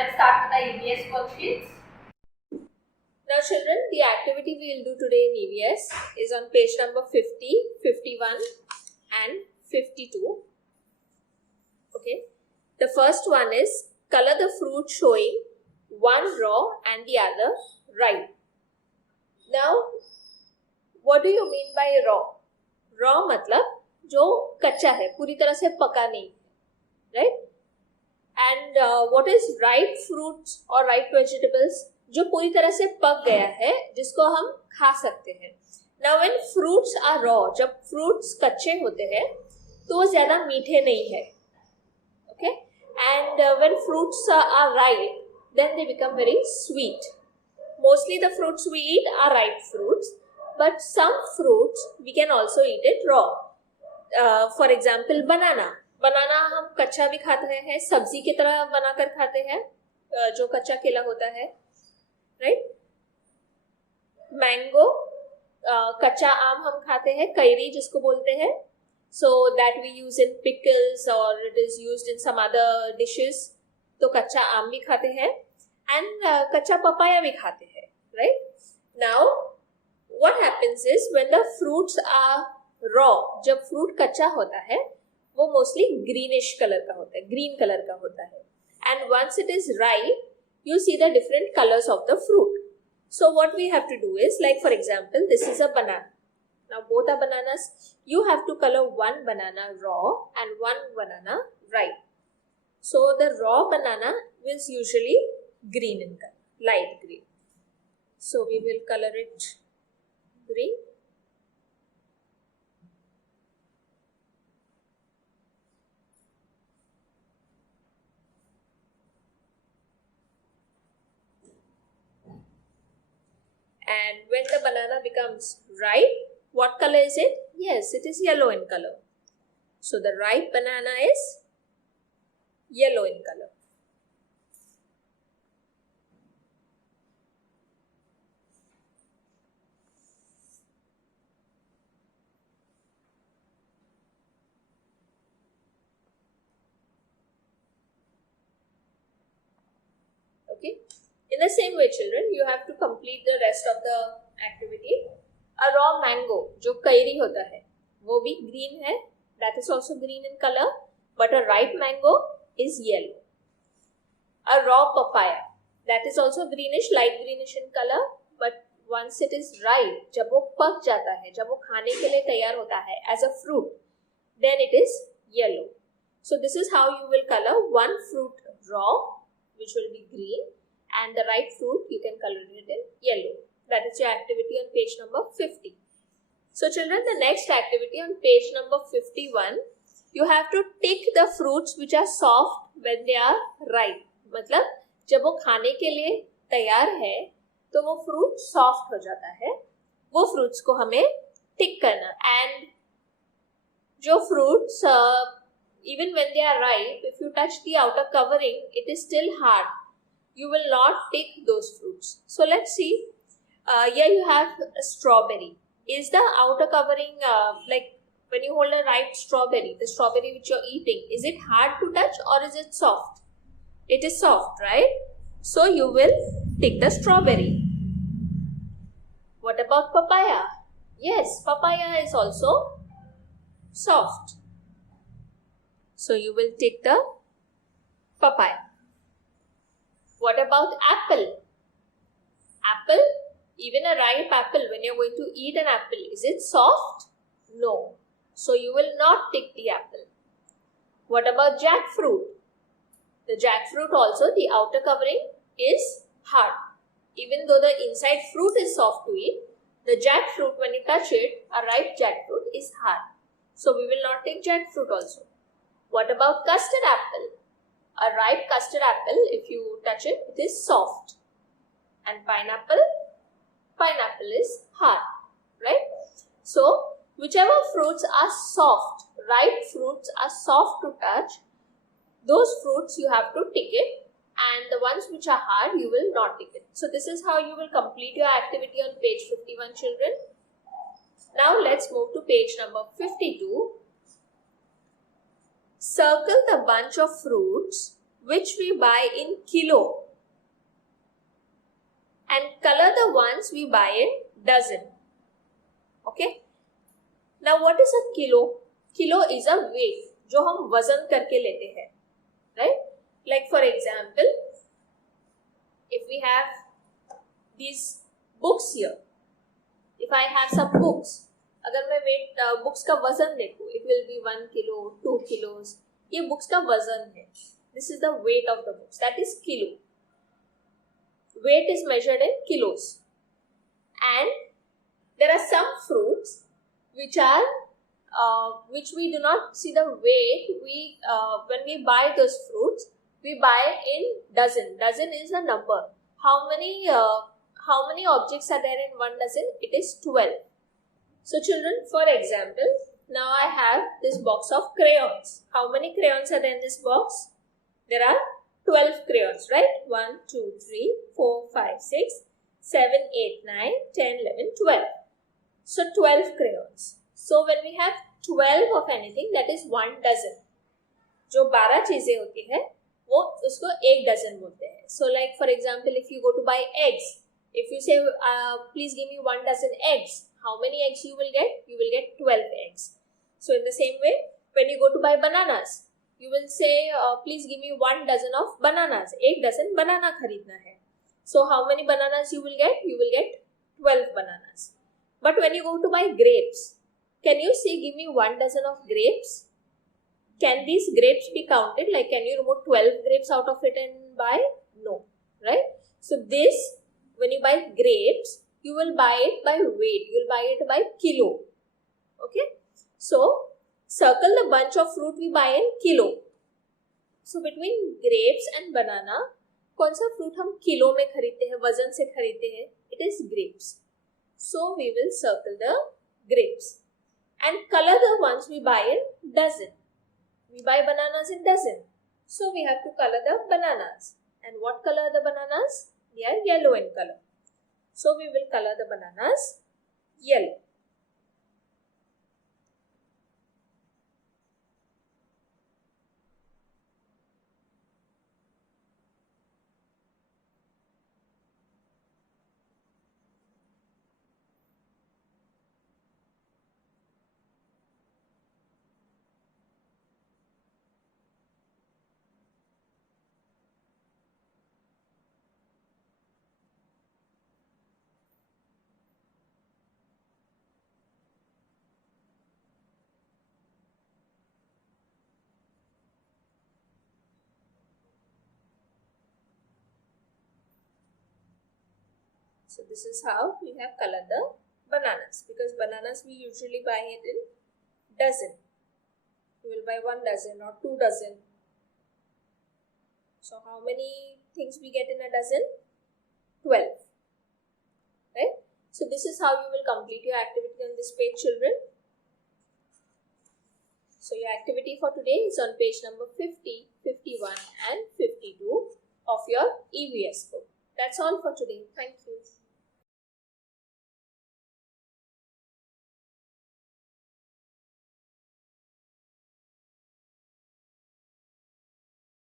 let's start with the EVS worksheets. Now children, the activity we will do today in EVS is on page number 50, 51 and 52. Okay. The first one is color the fruit showing one raw and the other ripe. Now, what do you mean by raw? Raw मतलब जो कच्चा है, पूरी तरह से पका नहीं, right? And what is ripe fruits or ripe vegetables? जो पूरी तरह से पक गया है, जिसको हम खा सकते हैं. Now when fruits are raw, जब fruits कच्चे होते हैं, तो वो ज़्यादा मीठे नहीं है. Okay? And when fruits are ripe, then they become very sweet. Mostly the fruits we eat are ripe fruits, but some fruits we can also eat it raw. For example, banana. बनाना हम कच्चा भी खाते हैं, सब्जी की तरह बनाकर खाते हैं, जो कच्चा केला होता है, राइट? मैंगो, कच्चा आम हम खाते हैं, कैरी जिसको बोलते हैं, so that we use in pickles or it is used in some other dishes. तो कच्चा आम भी खाते हैं, and कच्चा पपाया भी खाते हैं, right? Now, what happens is when the fruits are raw, जब fruit कच्चा होता है, वो मोस्टली ग्रीनिश कलर का होता है, ग्रीन कलर का होता है. And once it is ripe, you see the different colours of the fruit. So what we have to do is, like for example, this is a banana. Now both are bananas. You have to colour one banana raw and one banana ripe. So the raw banana is usually green in color, light green. So we will color it green. And when the banana becomes ripe, what color is it? Yes, it is yellow in color. So the ripe banana is yellow in color. Okay. In the same way, children, you have to complete the rest of the activity. A raw mango, जो carry होता है, वो भी green है. That is also green in color. But a ripe mango is yellow. A raw papaya, that is also greenish, light greenish in color. But once it is ripe, जब वो पक जाता है, जब वो खाने के लिए तैयार होता है as a fruit, then it is yellow. So this is how you will color one fruit raw, which will be green, and the ripe fruit you can color it in yellow. That is your activity on page number 50. So children, the next activity on page number 51, you have to tick the fruits which are soft when they are ripe. मतलब जब वो खाने के लिए तैयार है, तो वो fruit soft हो जाता है, वो fruits को हमें tick करना. And जो fruits even when they are ripe, if you touch the outer covering, it is still hard. You will not take those fruits. So let's see. Here you have a strawberry. Is the outer covering, like when you hold a ripe strawberry, the strawberry which you're eating, is it hard to touch or is it soft? It is soft, right? So you will take the strawberry. What about papaya? Yes, papaya is also soft. So you will take the papaya. What about apple? Apple, even a ripe apple, when you're going to eat an apple, is it soft? No. So you will not take the apple. What about jackfruit? The jackfruit also, the outer covering is hard. Even though the inside fruit is soft to eat, the jackfruit, when you touch it, a ripe jackfruit is hard. So we will not take jackfruit also. What about custard apple? A ripe custard apple, if you touch it, it is soft. And pineapple? Pineapple is hard, right? So, whichever fruits are soft, ripe fruits are soft to touch, those fruits you have to tick it, and the ones which are hard, you will not tick it. So, this is how you will complete your activity on page 51, children. Now, let's move to page number 52. Circle the bunch of fruits which we buy in kilo and color the ones we buy in dozen. Okay. Now what is a kilo? Kilo is a weight जो हम वजन करके लेते हैं, right? Like for example, if we have these books here, if I have some books, अगर मैं weight books का वजन देखूं, it will be 1 kilo, 2 kilos. ये books का वजन है. This is the weight of the books. That is kilo. Weight is measured in kilos. And there are some fruits which are which we do not see the weight. When we buy those fruits, we buy in dozen. Dozen is the number. How many objects are there in one dozen? It is 12. So children, for example, now I have this box of crayons. How many crayons are there in this box? There are 12 crayons, right? 1, 2, 3, 4, 5, 6, 7, 8, 9, 10, 11, 12. So 12 crayons. So when we have 12 of anything, that is 1 dozen. जो 12 चीजें होती है वो उसको 1 dozen बोलते हैं. So like for example, if you go to buy eggs, if you say please give me 1 dozen eggs, how many eggs you will get? You will get 12 eggs. So in the same way, when you go to buy bananas, you will say please give me 1 dozen of bananas. 1 dozen banana खरीदना है. So how many bananas you will get? You will get 12 bananas. But when you go to buy grapes, can you say give me 1 dozen of grapes? Can these grapes be counted? Like can you remove 12 grapes out of it and buy? No, right? So this, when you buy grapes, you will buy it by weight. You will buy it by kilo. Okay? So circle the bunch of fruit we buy in kilo. So between grapes and banana, कौन सा fruit हम kilo में खरीदते हैं, वजन से खरीदते हैं? It is grapes. So we will circle the grapes and color the ones we buy in dozen. We buy bananas in dozen. So we have to color the bananas. And what color are the bananas? They are yellow in color. So we will color the bananas yellow. So this is how we have colored the bananas, because bananas we usually buy it in dozen. We will buy 1 dozen or 2 dozen. So how many things we get in a dozen? 12. Right? So this is how you will complete your activity on this page, children. So your activity for today is on page number 50, 51 and 52 of your EVS book. That's all for today. Thank you.